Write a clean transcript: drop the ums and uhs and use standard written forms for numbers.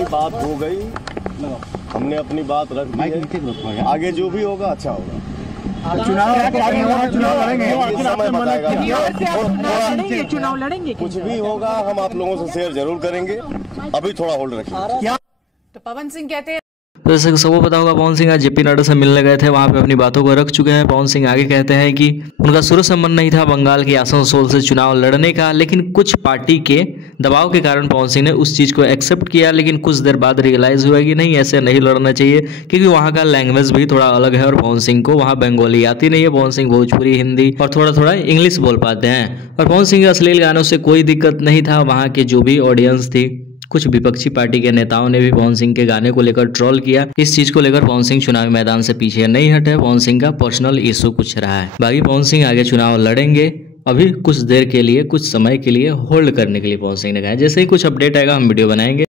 अपनी बात हो गई, हमने अपनी बात रख दी है। आगे जो भी होगा अच्छा होगा। चुनाव लड़ेंगे, चुनाव लड़ेंगे, कुछ भी होगा हम आप लोगों से शेयर जरूर करेंगे। अभी थोड़ा होल्ड रखिए। तो पवन सिंह कहते हैं, तो जैसे सबको पता होगा पवन सिंह आज जेपी नड्डा से मिलने गए थे, वहां पे अपनी बातों को रख चुके हैं। पवन सिंह आगे कहते हैं कि उनका शुरू से मन नहीं था बंगाल के आसनसोल से चुनाव लड़ने का, लेकिन कुछ पार्टी के दबाव के कारण पवन सिंह ने उस चीज को एक्सेप्ट किया। लेकिन कुछ देर बाद रियलाइज हुआ कि नहीं, ऐसे नहीं लड़ना चाहिए, क्योंकि वहाँ का लैंग्वेज भी थोड़ा अलग है और पवन सिंह को वहाँ बंगाली आती नहीं है। पवन सिंह भोजपुरी, हिंदी और थोड़ा थोड़ा इंग्लिश बोल पाते हैं। और पवन सिंह के अश्लील गानों से कोई दिक्कत नहीं था। वहाँ के जो भी ऑडियंस थी, कुछ विपक्षी पार्टी के नेताओं ने भी पवन सिंह के गाने को लेकर ट्रोल किया। इस चीज को लेकर पवन सिंह चुनावी मैदान से पीछे नहीं हटे। पवन सिंह का पर्सनल इशू कुछ रहा है। बाकी पवन सिंह आगे चुनाव लड़ेंगे, अभी कुछ देर के लिए, कुछ समय के लिए होल्ड करने के लिए पवन सिंह ने कहा। जैसे ही कुछ अपडेट आएगा हम वीडियो बनाएंगे।